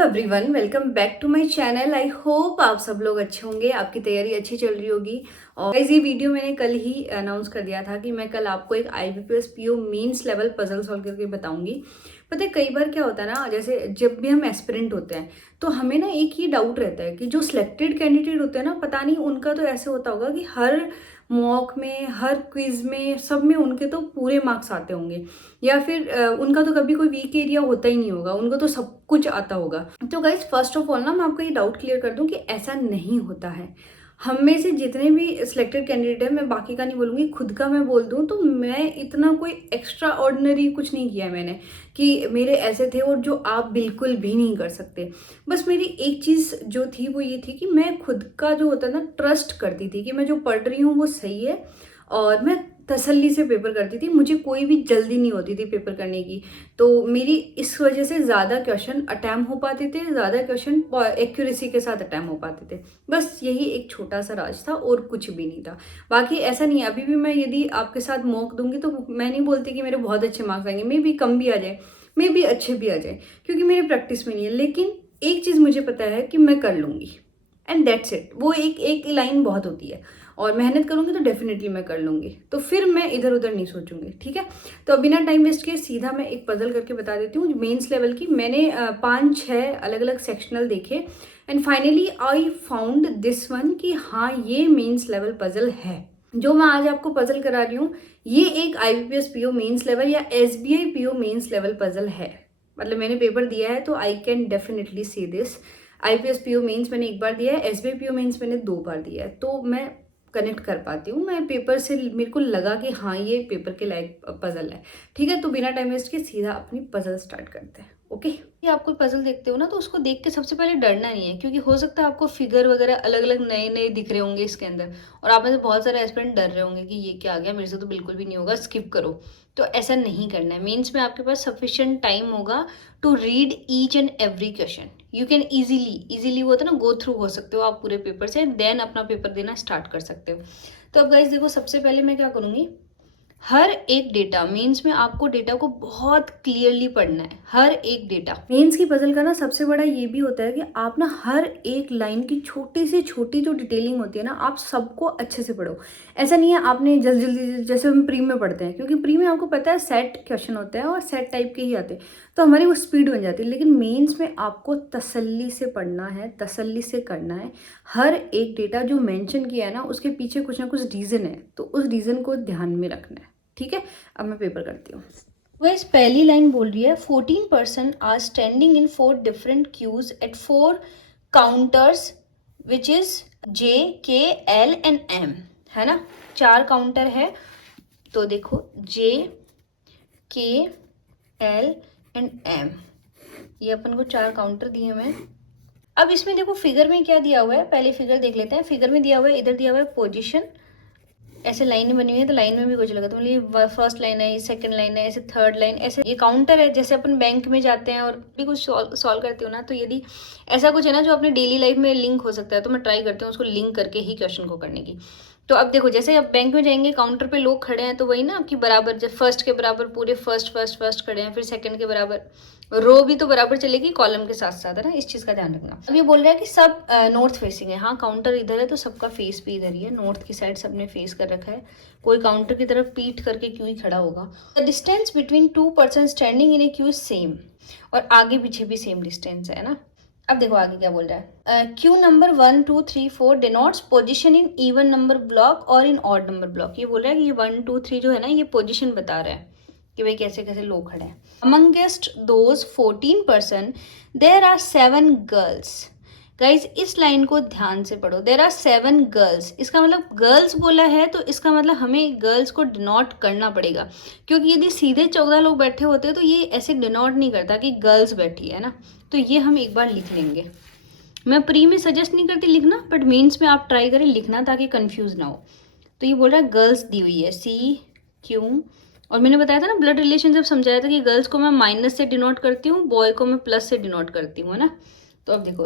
Everyone, welcome back to my channel. I hope आप सब लोग अच्छे होंगे, आपकी तैयारी अच्छी चल रही होगी। और ये वीडियो मैंने कल ही अनाउंस कर दिया था कि मैं कल आपको एक IBPS PO mains level puzzle solve करके बताऊंगी। पता है कई बार क्या होता है ना, जैसे जब भी हम एस्पिरेंट होते हैं तो हमें ना एक ही डाउट रहता है कि जो सिलेक्टेड कैंडिडेट होते हैं ना, पता नहीं उनका तो ऐसे होता होगा कि हर मॉक में, हर क्विज में, सब में उनके तो पूरे मार्क्स आते होंगे, या फिर उनका तो कभी कोई वीक एरिया होता ही नहीं होगा, उनको तो सब कुछ आता होगा। तो गाइज फर्स्ट ऑफ ऑल ना मैं आपको ये डाउट क्लियर कर दूं कि ऐसा नहीं होता है। हम में से जितने भी सिलेक्टेड कैंडिडेट है, मैं बाकी का नहीं बोलूंगी, खुद का मैं बोल दूं तो मैं इतना कोई एक्स्ट्रा ऑर्डिनरी कुछ नहीं किया है मैंने कि मेरे ऐसे थे और जो आप बिल्कुल भी नहीं कर सकते। बस मेरी एक चीज़ जो थी वो ये थी कि मैं खुद का जो होता है ना, ट्रस्ट करती थी कि मैं जो पढ़ रही हूँ वो सही है, और मैं तसल्ली से पेपर करती थी। मुझे कोई भी जल्दी नहीं होती थी पेपर करने की, तो मेरी इस वजह से ज़्यादा क्वेश्चन अटैम्प हो पाते थे, ज़्यादा क्वेश्चन एक्यूरेसी के साथ अटैम्प हो पाते थे। बस यही एक छोटा सा राज था और कुछ भी नहीं था। बाकी ऐसा नहीं है, अभी भी मैं यदि आपके साथ मॉक दूंगी तो मैं नहीं बोलती कि मेरे बहुत अच्छे मार्क्स आएंगे, मे भी कम भी आ जाए, मे भी अच्छे भी आ जाए, क्योंकि मेरी प्रैक्टिस में नहीं है। लेकिन एक चीज़ मुझे पता है कि मैं कर लूँगी, एंड दैट्स इट। वो एक एक लाइन बहुत होती है, और मेहनत करूंगी तो डेफिनेटली मैं कर लूंगी। तो फिर मैं इधर उधर नहीं सोचूंगी, ठीक है। तो बिना टाइम वेस्ट किए सीधा मैं एक पजल करके बता देती हूँ मेंस लेवल की। मैंने 5-6 अलग अलग सेक्शनल देखे, and finally I found this one कि हाँ, ये मेंस लेवल पजल है। जो मैं आज आपको पजल करा रही हूँ, ये एक IBPS PO मेंस लेवल या SBI PO mains level puzzle है। मतलब मैंने पेपर दिया है तो I can definitely see this. IBPS PO mains मैंने एक बार दिया है, SBI PO मेंस मैंने 2 बार दिया है, तो मैं कनेक्ट कर पाती हूँ। मैं पेपर से मेरे को लगा कि हाँ, ये पेपर के लायक पजल है, ठीक है। तो बिना टाइम वेस्ट के सीधा अपनी पजल स्टार्ट करते हैं, ओके। ये आप कोई पजल देखते हो ना, तो उसको देख के सबसे पहले डरना नहीं है, क्योंकि हो सकता है आपको फिगर वगैरह अलग अलग नए नए दिख रहे होंगे इसके अंदर, और आप में से बहुत सारे एस्पिरेंट डर रहे होंगे कि ये क्या आ गया, मेरे से तो बिल्कुल भी नहीं होगा, स्किप करो। तो ऐसा नहीं करना है। मीन्स में आपके पास सफिशिएंट टाइम होगा to read each and every question. You can easily वो होता है ना, गो थ्रू हो सकते हो आप पूरे पेपर से, देन अपना पेपर देना स्टार्ट कर सकते हो। तो अब गाइस देखो, सबसे पहले मैं क्या करूँगी, हर एक डेटा, मीन्स में आपको डेटा को बहुत क्लियरली पढ़ना है, हर एक डेटा। मेंस की पजल का ना सबसे बड़ा ये भी होता है कि आप ना हर एक लाइन की छोटी से छोटी जो डिटेलिंग होती है ना, आप सबको अच्छे से पढ़ो। ऐसा नहीं है आपने जल्दी जल्दी, जैसे हम प्री में पढ़ते हैं, क्योंकि प्री में आपको पता है सेट क्वेश्चन होते हैं और सेट टाइप के ही आते हैं, तो हमारी वो स्पीड बन जाती है। लेकिन मेंस में आपको तसल्ली से पढ़ना है, तसल्ली से करना है। हर एक डेटा जो मेंशन किया है ना, उसके पीछे कुछ ना कुछ रीज़न है, तो उस रीज़न को ध्यान में रखना है, ठीक है। अब मैं पेपर करती हूँ। वैसे पहली लाइन बोल रही है 14% are standing in 4 different queues at 4 counters which is J, K, L and M, है ना। 4 काउंटर है, तो देखो J, K, L and M, ये अपन को 4 काउंटर दिए हुए हैं। अब इसमें देखो फिगर में क्या दिया हुआ है, पहले फिगर देख लेते हैं। फिगर में दिया हुआ है, इधर दिया हुआ है पोजीशन, ऐसे लाइन बनी हुई है, तो लाइन में भी कुछ लगा, तो मतलब ये फर्स्ट लाइन है, ये सेकंड लाइन है, ऐसे थर्ड लाइन, ऐसे ये काउंटर है। जैसे अपन बैंक में जाते हैं और भी कुछ सॉल्व करते हो ना, तो यदि ऐसा कुछ है ना जो अपने डेली लाइफ में लिंक हो सकता है, तो मैं ट्राई करती हूँ उसको लिंक करके ही क्वेश्चन को करने की। तो अब देखो, जैसे आप बैंक में जाएंगे, काउंटर पे लोग खड़े हैं, तो वही ना आपकी बराबर, जब फर्स्ट के बराबर पूरे फर्स्ट खड़े हैं, फिर सेकंड के बराबर, रो भी तो बराबर चलेगी कॉलम के साथ साथ, है ना। इस चीज का ध्यान रखना। अब ये बोल रहा है कि सब नॉर्थ फेसिंग है। हाँ, काउंटर इधर है तो सबका फेस भी इधर ही है, नॉर्थ की साइड सबने फेस कर रखा है। कोई काउंटर की तरफ पीठ करके क्यों ही खड़ा होगा। The distance between 2 person standing in a Q same, और आगे पीछे भी सेम डिस्टेंस है ना। अब देखो आगे क्या बोल रहा है, Q number 1, 2, 3, 4 denotes position in even number block और इन ऑड नंबर ब्लॉक। ये बोल रहा है कि ये 1, 2, 3 जो है ना, ये पोजिशन बता रहा है कि भाई कैसे कैसे लोग खड़े हैं। Amongst those 14% there are 7 girls. Guys इस लाइन को ध्यान से पढ़ो, देर आर 7 गर्ल्स। इसका मतलब गर्ल्स बोला है, तो इसका मतलब हमें गर्ल्स को डिनोट करना पड़ेगा, क्योंकि यदि सीधे 14 लोग बैठे होते तो ये ऐसे डिनोट नहीं करता कि गर्ल्स बैठी है ना। तो ये हम एक बार लिख लेंगे। मैं प्री में सजेस्ट नहीं करती लिखना, बट मेंस में आप ट्राई करें लिखना, ताकि कंफ्यूज ना हो। तो ये बोल रहा है गर्ल्स दी हुई है CQ, और मैंने बताया था ना ब्लड रिलेशन जब समझाया था कि गर्ल्स को मैं माइनस से डिनोट करती हूँ, बॉय को मैं प्लस से डिनोट करती हूँ, है ना। तो अब देखो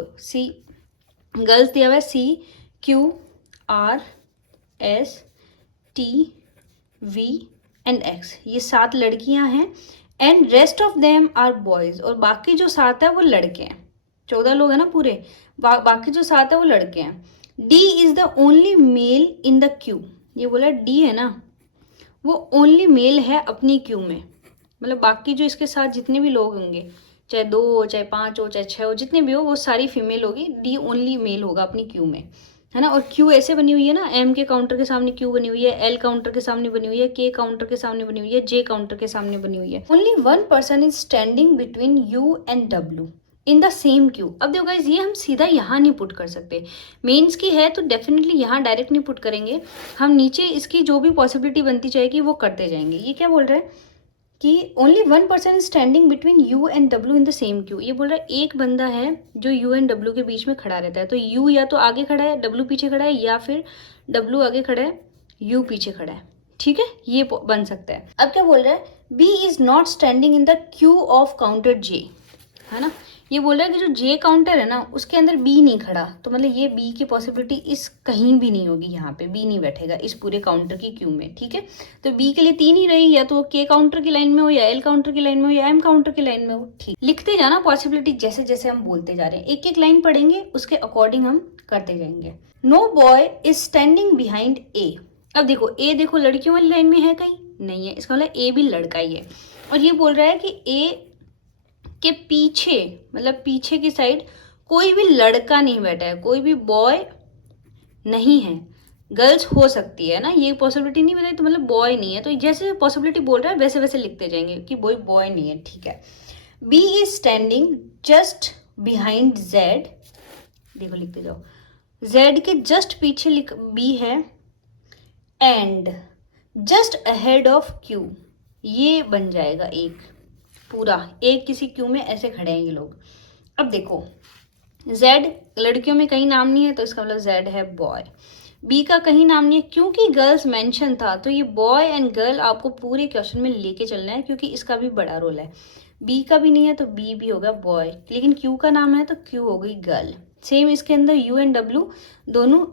गर्ल्स दिया हुआ है CQRSTV एंड X, ये 7 लड़कियां हैं, and rest of them are boys, और बाकी जो 7 है वो लड़के हैं। 14 लोग हैं ना पूरे, बाकी जो 7 है वो लड़के हैं। D is the only mail in the Q, ये बोला डी है ना वो ओनली मेल है अपनी क्यू में, मतलब बाकी जो इसके साथ जितने भी लोग होंगे, चाहे 2 हो, चाहे 5 हो, चाहे 6 हो, जितने भी हो, वो सारी फीमेल होगी, डी ओनली मेल होगा अपनी क्यू में, है ना। और क्यू ऐसे बनी हुई है ना, एम के काउंटर के सामने क्यू बनी हुई है, एल काउंटर के सामने बनी हुई है, के काउंटर के सामने बनी हुई है, जे काउंटर के सामने बनी हुई है। Only one person is standing between you and W in the same Q. अब देखो गाइस, ये हम सीधा यहाँ नहीं पुट कर सकते, मेंस की है तो डेफिनेटली यहाँ डायरेक्ट नहीं पुट करेंगे, हम नीचे इसकी जो भी पॉसिबिलिटी बनती जाएगी वो करते जाएंगे। ये क्या बोल रहा है कि only one person is standing between you and W in the same Q. ये बोल रहा है एक बंदा है जो यू एंड डब्ल्यू के बीच में खड़ा रहता है, तो यू या तो आगे खड़ा है, डब्ल्यू पीछे खड़ा है, या फिर डब्ल्यू आगे खड़ा है, यू पीछे खड़ा है, ठीक है, ये बन सकता है। अब क्या बोल रहा है, B is not standing in the queue of counter J, है ना। ये बोल रहा है कि जो जे काउंटर है ना उसके अंदर बी नहीं खड़ा, तो मतलब ये बी की पॉसिबिलिटी इस कहीं भी नहीं होगी, यहाँ पे बी नहीं बैठेगा इस पूरे काउंटर की क्यू में, ठीक है। तो बी के लिए 3 ही रही, या तो के काउंटर की लाइन में हो, या एल काउंटर की लाइन में हो, या एम काउंटर की लाइन में हो, ठीक। लिखते जाना पॉसिबिलिटी जैसे जैसे हम बोलते जा रहे हैं, एक एक लाइन पढ़ेंगे उसके अकॉर्डिंग हम करते जाएंगे। No boy is standing behind A. अब देखो ए, देखो लड़कियों वाली लाइन में है कहीं नहीं है, इसका मतलब ए भी लड़का ही है। और ये बोल रहा है कि ए के पीछे, मतलब पीछे की साइड कोई भी लड़का नहीं बैठा है, कोई भी बॉय नहीं है, गर्ल्स हो सकती है ना, ये पॉसिबिलिटी नहीं बताई, तो मतलब बॉय नहीं है, तो जैसे पॉसिबिलिटी बोल रहा है वैसे वैसे लिखते जाएंगे कि बॉय नहीं है, ठीक है। B is standing just behind Z, देखो लिखते जाओ, जेड के जस्ट पीछे बी है, and just ahead of Q, ये बन जाएगा एक पूरा, एक किसी क्यू में ऐसे खड़े हैं ये लोग। अब देखो Z लड़कियों में कहीं नाम नहीं है, तो इसका मतलब Z है बॉय। बी का कहीं नाम नहीं है, क्योंकि गर्ल्स मेंशन था, तो ये बॉय एंड गर्ल आपको पूरे क्वेश्चन में लेके चलना है, क्योंकि इसका भी बड़ा रोल है। बी का भी नहीं है तो बी भी होगा बॉय, लेकिन क्यू का नाम है तो क्यू हो गई गर्ल। सेम इसके अंदर यू एंड डब्ल्यू दोनों,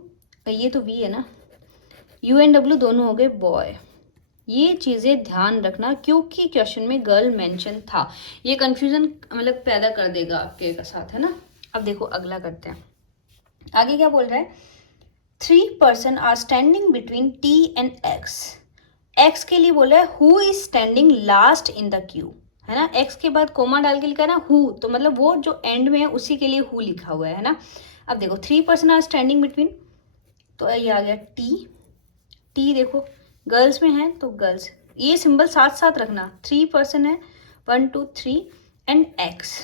ये तो बी है ना, यू एंड डब्ल्यू दोनों हो गए बॉय। ये चीज़ें ध्यान रखना, क्योंकि क्वेश्चन में गर्ल मेंशन था, ये कंफ्यूजन मतलब पैदा कर देगा आपके साथ, है ना। अब देखो अगला करते हैं, आगे क्या बोल रहा है, 3 person are standing between T and X. X के लिए बोला है who is standing last in the queue, है ना। एक्स के बाद कोमा डाल के लिखा है ना हु, तो मतलब वो जो एंड में है उसी के लिए हु लिखा हुआ है ना। अब देखो 3 पर्सन आर स्टैंडिंग बिटवीन, तो ये आ गया टी, टी देखो गर्ल्स में है तो गर्ल्स, ये सिंबल साथ साथ रखना, 3 पर्सन है 1 2 3 एंड एक्स,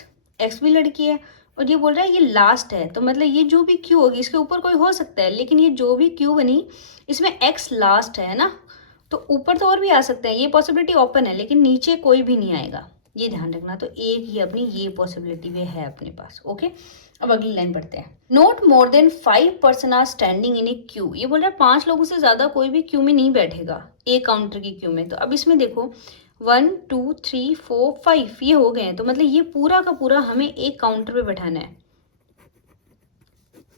एक्स भी लड़की है, और ये बोल रहा है ये लास्ट है, तो मतलब ये जो भी क्यू होगी इसके ऊपर कोई हो सकता है, लेकिन ये जो भी क्यू बनी इसमें एक्स लास्ट है ना, तो ऊपर तो और भी आ सकते हैं, ये पॉसिबिलिटी ओपन है, लेकिन नीचे कोई भी नहीं आएगा, ये ध्यान रखना। तो एक ही अपनी ये पॉसिबिलिटी भी है अपने पास, ओके। अब अगली लाइन पढ़ते हैं, not more than 5 person are standing in a queue. ये बोल रहा है 5 लोगों से ज्यादा कोई भी क्यू में नहीं बैठेगा, ए काउंटर की क्यू में। तो अब इसमें देखो 1 2 3 4 5 ये हो गए हैं, तो मतलब ये पूरा का पूरा हमें एक काउंटर पे बैठाना है,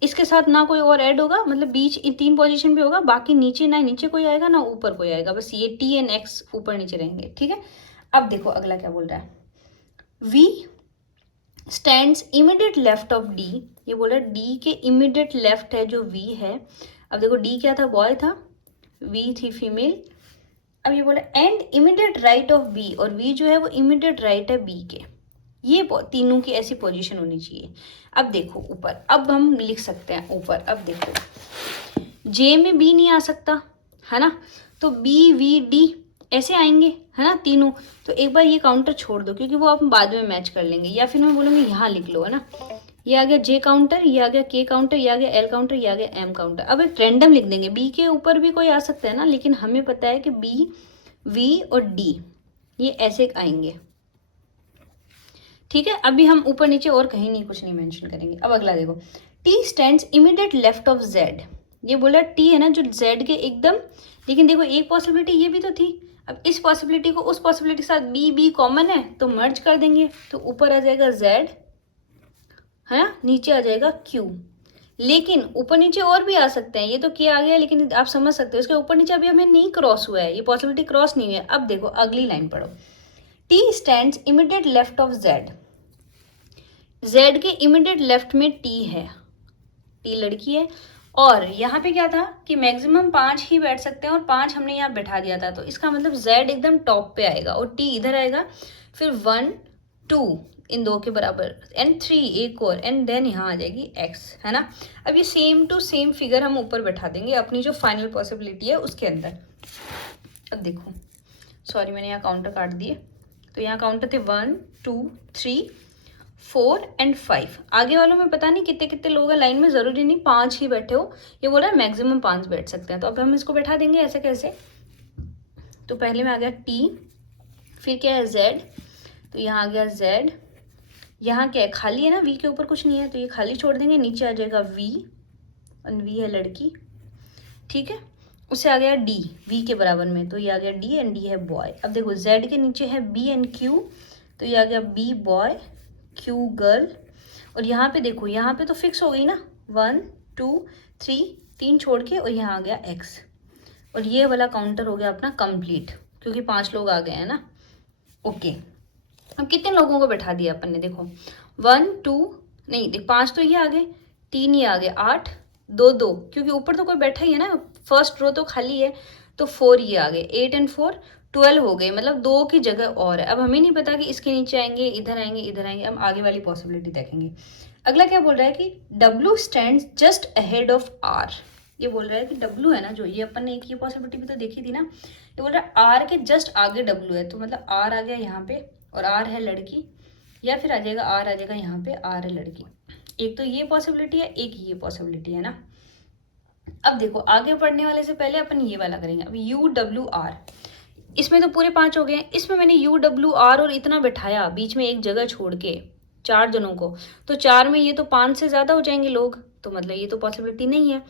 इसके साथ ना कोई और ऐड होगा, मतलब बीच इन 3 पोजीशन पे होगा, बाकी नीचे ना नीचे कोई आएगा ना ऊपर कोई आएगा, बस ये टी एंड एक्स ऊपर नीचे रहेंगे, ठीक है। अब देखो अगला क्या बोल रहा है, V stands immediate left of D. ये बोल रहा है डी के इमीडिएट लेफ्ट है जो वी है। अब देखो डी क्या था, बॉय था, वी थी फीमेल। अब ये बोला and immediate right of B, और वी जो है वो इमीडिएट राइट है बी के, ये तीनों की ऐसी पोजीशन होनी चाहिए। अब देखो ऊपर, अब हम लिख सकते हैं ऊपर, अब देखो जे में बी नहीं आ सकता है ना, तो बी वी डी ऐसे आएंगे है ना तीनों। तो एक बार ये काउंटर छोड़ दो, क्योंकि वो आप बाद में मैच कर लेंगे, या फिर मैं बोलूँगी यहाँ लिख लो, है ना। ये आ गया जे काउंटर, ये आ गया के काउंटर, ये आ गया एल काउंटर, ये आ गया एम काउंटर। अब एक रैंडम लिख देंगे, बी के ऊपर भी कोई आ सकता है ना, लेकिन हमें पता है कि बी वी और डी ये ऐसे आएंगे, ठीक है। अभी हम ऊपर नीचे और कहीं नहीं कुछ नहीं मेंशन करेंगे। अब अगला देखो, T stands immediate left of Z. ये बोला टी है ना जो जेड के एकदम, लेकिन देखो एक पॉसिबिलिटी ये भी तो थी। अब इस पॉसिबिलिटी को उस पॉसिबिलिटी के साथ बी बी कॉमन है तो मर्ज कर देंगे, तो ऊपर आ जाएगा जेड है ना, नीचे आ जाएगा क्यू। लेकिन ऊपर नीचे और भी आ सकते हैं, ये तो क्या आ गया, लेकिन आप समझ सकते हो इसके ऊपर नीचे अभी हमें नहीं क्रॉस हुआ है, ये पॉसिबिलिटी क्रॉस नहीं हुई है। अब देखो अगली लाइन पढ़ो, T stands immediate left of Z. Z के इमीडिएट लेफ्ट में टी है, टी लड़की है, और यहाँ पे क्या था कि मैक्सिमम 5 ही बैठ सकते हैं और 5 हमने यहाँ बैठा दिया था, तो इसका मतलब जेड एकदम टॉप पे आएगा और टी इधर आएगा, फिर 1 2 इन दो के बराबर, एंड 3 एक और, एंड देन यहाँ आ जाएगी एक्स, है ना। अब ये सेम टू सेम फिगर हम ऊपर बैठा देंगे अपनी जो फाइनल पॉसिबिलिटी है उसके अंदर। अब देखो, सॉरी मैंने यहाँ काउंटर काट दिए, तो यहाँ काउंटर थे 1 2 3 4 एंड 5। आगे वालों में पता नहीं कितने कितने लोग हैं लाइन में, जरूरी नहीं 5 ही बैठे हो, ये बोल रहा है मैक्सिमम 5 बैठ सकते हैं। तो अब हम इसको बैठा देंगे ऐसे कैसे, तो पहले में आ गया टी, फिर क्या है जेड, तो यहाँ आ गया जेड, यहाँ क्या है खाली है ना, वी के ऊपर कुछ नहीं है तो ये खाली छोड़ देंगे, नीचे आ जाएगा वी, और वी है लड़की, ठीक है। उससे आ गया डी, वी के बराबर में, तो ये आ गया डी, एंड डी है बॉय। अब देखो जेड के नीचे है बी एंड क्यू, तो ये आ गया बी बॉय, क्यू गर्ल, और यहाँ पे देखो, यहाँ पे तो फिक्स हो गई ना 1 2 3, 3 छोड़ के, और यहाँ आ गया एक्स, और ये वाला काउंटर हो गया अपना कंप्लीट, क्योंकि 5 लोग आ गए हैं ना। ओके, अब कितने लोगों को बैठा दिया अपन ने, देखो 1 2 नहीं देख 5 तो ये आ गए, 3 ये आ गए, 8 2 2, क्योंकि ऊपर तो कोई बैठा ही है ना, फर्स्ट रो तो खाली है, तो 4 ये आ गए, 8 एंड 4 12 हो गए, मतलब 2 की जगह और है। अब हमें नहीं पता कि इसके नीचे आएंगे, इधर आएंगे, इधर आएंगे, हम आगे वाली पॉसिबिलिटी देखेंगे। अगला क्या बोल रहा है कि W stands just ahead of R। ये बोल रहा है कि W है ना, जो ये अपन ने एक ये पॉसिबिलिटी भी तो देखी थी ना, ये बोल रहा है R के जस्ट आगे W है, तो मतलब R आ गया यहाँ पे, और R है लड़की, या फिर आ जाएगा R आ जाएगा यहाँ पे, R है लड़की। एक तो ये पॉसिबिलिटी है, एक ये पॉसिबिलिटी है ना। अब देखो आगे बढ़ने वाले से पहले अपन ये वाला करेंगे। अब UWR, इसमें तो पूरे 5 हो गए हैं, इसमें मैंने UWR और इतना बैठाया बीच में एक जगह छोड़ के 4 जनों को, तो 4 में ये तो 5 से ज़्यादा हो जाएंगे लोग, तो मतलब ये तो पॉसिबिलिटी नहीं है।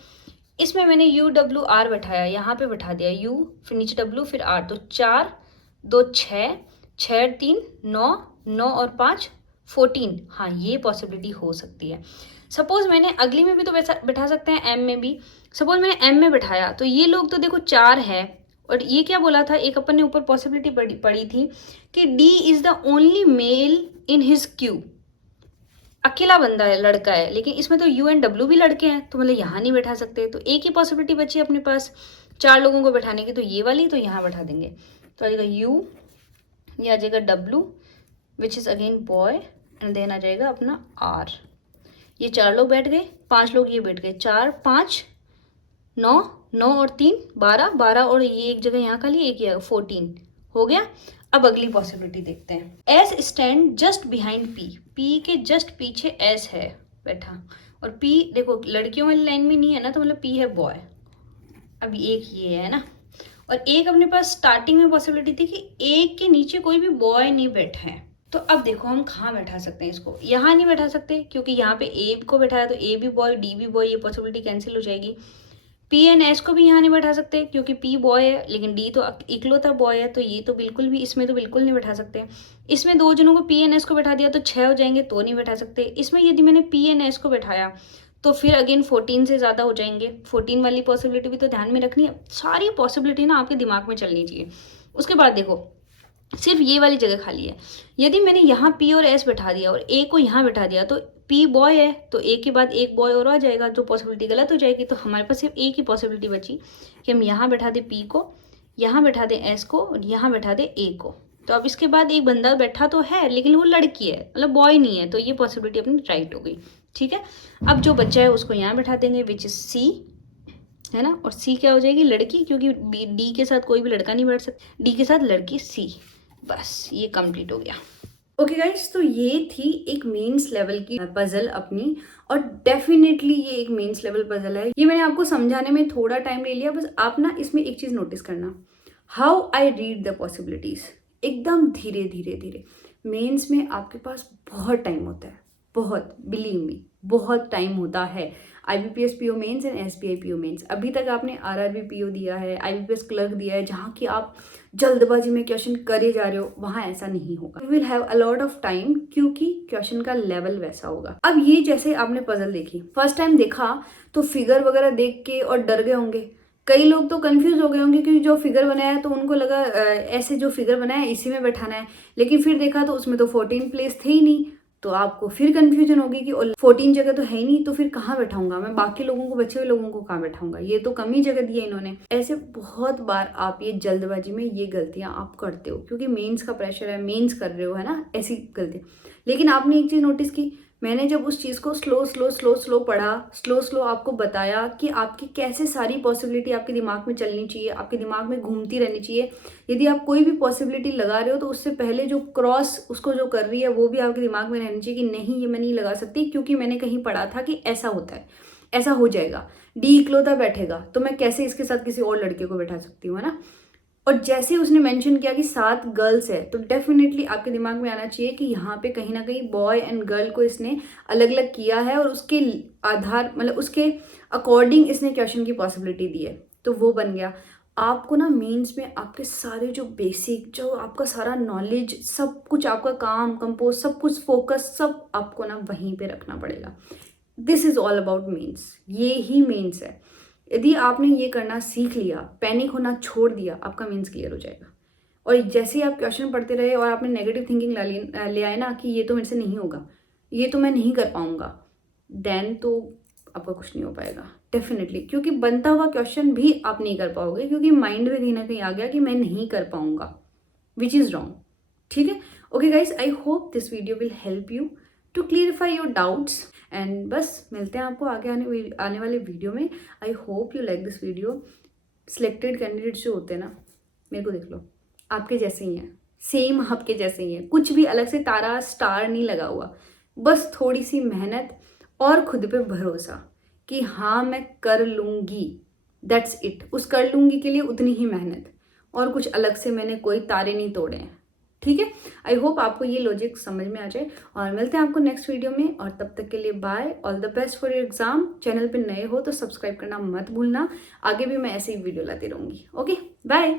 इसमें मैंने UWR बैठाया, यहाँ पे बैठा दिया U, फिर नीचे W, फिर R, तो 4 2 6 6 3 9 9 और 5 14। हाँ ये पॉसिबिलिटी हो सकती है। सपोज मैंने अगली में भी तो वैसा बैठा सकते हैं, M में भी, सपोज मैंने M में बैठाया, तो ये लोग तो देखो 4 है, और ये क्या बोला था, एक अपन ने ऊपर पॉसिबिलिटी पढ़ी थी कि D is the only mail in his Q, अकेला बंदा है, लड़का है, लेकिन इसमें तो U एंड W भी लड़के हैं, तो मतलब यहाँ नहीं बैठा सकते, तो एक ही पॉसिबिलिटी बची अपने पास 4 लोगों को बैठाने की, तो ये वाली, तो यहाँ बैठा देंगे, तो आ जाएगा U, ये आ जाएगा W which is again boy, and then आ जाएगा अपना R। ये 4 लोग बैठ गए, 5 लोग ये बैठ गए, 4 5 9 9 और 3 12 12, और ये एक जगह यहाँ खाली, एक ये 14 हो गया। अब अगली पॉसिबिलिटी देखते हैं। S stand just behind P, P के जस्ट पीछे एस है बैठा, और पी देखो लड़कियों वाली लाइन में नहीं है ना, तो मतलब पी है बॉय। अब एक ये है ना, और एक अपने पास स्टार्टिंग में पॉसिबिलिटी थी कि एक के नीचे कोई भी बॉय नहीं बैठा है, तो अब देखो हम कहाँ बैठा सकते हैं इसको, यहाँ नहीं बैठा सकते, क्योंकि यहाँ पे ए को बैठाया तो ए भी बॉय, डी भी बॉय, ये पॉसिबिलिटी कैंसिल हो जाएगी। पी एंड एस को भी यहाँ नहीं बैठा सकते, क्योंकि पी बॉय है, लेकिन डी तो इकलौता बॉय है, तो ये तो बिल्कुल भी, इसमें तो बिल्कुल नहीं बैठा सकते। इसमें 2 जनों को पी एंड एस को बैठा दिया तो 6 हो जाएंगे, तो नहीं बैठा सकते। इसमें यदि मैंने पी एंड एस को बैठाया तो फिर अगेन 14 से ज़्यादा हो जाएंगे, 14 वाली पॉसिबिलिटी भी तो ध्यान में रखनी है। सारी पॉसिबिलिटी ना आपके दिमाग में चलनी चाहिए। उसके बाद देखो सिर्फ ये वाली जगह खाली है, यदि मैंने यहाँ पी और एस बैठा दिया और ए को यहाँ बैठा दिया, तो पी बॉय है, तो ए के बाद एक बॉय और आ जाएगा, जो पॉसिबिलिटी गलत हो जाएगी। तो हमारे पास सिर्फ एक ही पॉसिबिलिटी बची कि हम यहाँ बैठा दें पी को, यहाँ बैठा दें एस को, और यहाँ बैठा दें ए को। तो अब इसके बाद एक बंदा बैठा तो है, लेकिन वो लड़की है, मतलब बॉय नहीं है, तो ये पॉसिबिलिटी अपनी राइट हो गई, ठीक है। अब जो बच्चा है उसको यहाँ बैठा देंगे, विच इज सी, है ना, और सी क्या हो जाएगी, लड़की, क्योंकि डी के साथ कोई भी लड़का नहीं बैठ सकता, डी के साथ लड़की सी, बस ये कंप्लीट हो गया। ओके गाइस, तो ये थी एक मेंस लेवल की पजल अपनी, और डेफिनेटली ये एक मेंस लेवल पजल है। ये मैंने आपको समझाने में थोड़ा टाइम ले लिया, बस आप ना इसमें एक चीज नोटिस करना, how I read the possibilities, एकदम धीरे धीरे धीरे। मेंस में आपके पास बहुत टाइम होता है, बहुत, बिलीव मी, बहुत टाइम होता है। IBPS PO mains and SBI PO mains, अभी तक आपने RRB PO दिया है, IBPS क्लर्क दिया है, जहाँ की आप जल्दबाजी में क्वेश्चन करे जा रहे हो, वहाँ ऐसा नहीं होगा। You will have a lot of time, क्योंकि क्वेश्चन का लेवल वैसा होगा। अब ये जैसे आपने पजल देखी, फर्स्ट टाइम देखा तो फिगर वगैरह देख के और डर गए होंगे, कई लोग तो कंफ्यूज हो गए होंगे, क्योंकि जो फिगर बनाया है तो उनको लगा ऐसे जो फिगर बनाया है इसी में बैठाना है, लेकिन फिर देखा तो उसमें तो 14 प्लेस थे ही नहीं, तो आपको फिर कंफ्यूजन होगी कि 14 जगह तो है ही नहीं, तो फिर कहाँ बैठाऊंगा मैं बाकी लोगों को, बचे हुए लोगों को कहाँ बैठाऊंगा, ये तो कम ही जगह दी है इन्होंने। ऐसे बहुत बार आप ये जल्दबाजी में ये गलतियां आप करते हो, क्योंकि मेंस का प्रेशर है, मेंस कर रहे हो, है ना, ऐसी गलती। लेकिन आपने एक चीज नोटिस की, मैंने जब उस चीज़ को स्लो पढ़ा, स्लो आपको बताया कि आपकी कैसे सारी पॉसिबिलिटी आपके दिमाग में चलनी चाहिए, आपके दिमाग में घूमती रहनी चाहिए। यदि आप कोई भी पॉसिबिलिटी लगा रहे हो तो उससे पहले जो क्रॉस उसको जो कर रही है वो भी आपके दिमाग में रहनी चाहिए कि नहीं, ये मैं नहीं लगा सकती, क्योंकि मैंने कहीं पढ़ा था कि ऐसा होता है, ऐसा हो जाएगा, डी इकलौता बैठेगा तो मैं कैसे इसके साथ किसी और लड़के को बैठा सकती हूँ, है ना। और जैसे उसने मेंशन किया कि 7 गर्ल्स है, तो डेफिनेटली आपके दिमाग में आना चाहिए कि यहाँ पे कहीं ना कहीं बॉय एंड गर्ल को इसने अलग अलग किया है, और उसके आधार मतलब उसके अकॉर्डिंग इसने क्वेश्चन की पॉसिबिलिटी दी है, तो वो बन गया। आपको ना मेंस में आपके सारे जो बेसिक, जो आपका सारा नॉलेज, सब कुछ, आपका काम कंपोज, सब कुछ फोकस, सब आपको ना वहीं पे रखना पड़ेगा। This is all about mains, ये ही मेंस है। यदि आपने ये करना सीख लिया, पैनिक होना छोड़ दिया, आपका मेंस क्लियर हो जाएगा। और जैसे ही आप क्वेश्चन पढ़ते रहे और आपने नेगेटिव थिंकिंग ले आए ना कि ये तो मेरे से नहीं होगा, ये तो मैं नहीं कर पाऊंगा, देन तो आपका कुछ नहीं हो पाएगा डेफिनेटली, क्योंकि बनता हुआ क्वेश्चन भी आप नहीं कर पाओगे, क्योंकि माइंड में कहीं ना कहीं आ गया कि मैं नहीं कर पाऊंगा, विच इज़ रॉन्ग। ठीक है, okay guys, I hope this video will help you to clarify your doubts, and बस मिलते हैं आपको आगे आने वाले वीडियो में। I hope you like this video. Selected candidates जो होते हैं ना, मेरे को देख लो, आपके जैसे ही हैं, सेम आपके जैसे ही हैं, कुछ भी अलग से तारा स्टार नहीं लगा हुआ, बस थोड़ी सी मेहनत और खुद पे भरोसा कि हाँ मैं कर लूँगी, दैट्स इट। उस कर लूँगी के लिए उतनी ही मेहनत, और कुछ अलग से मैंने कोई तारे नहीं तोड़े हैं। ठीक है, आई होप आपको ये लॉजिक समझ में आ जाए, और मिलते हैं आपको नेक्स्ट वीडियो में, और तब तक के लिए bye, all the best for your exam. Channel पे नए हो तो सब्सक्राइब करना मत भूलना, आगे भी मैं ऐसे ही वीडियो लाती रहूँगी। Okay, bye.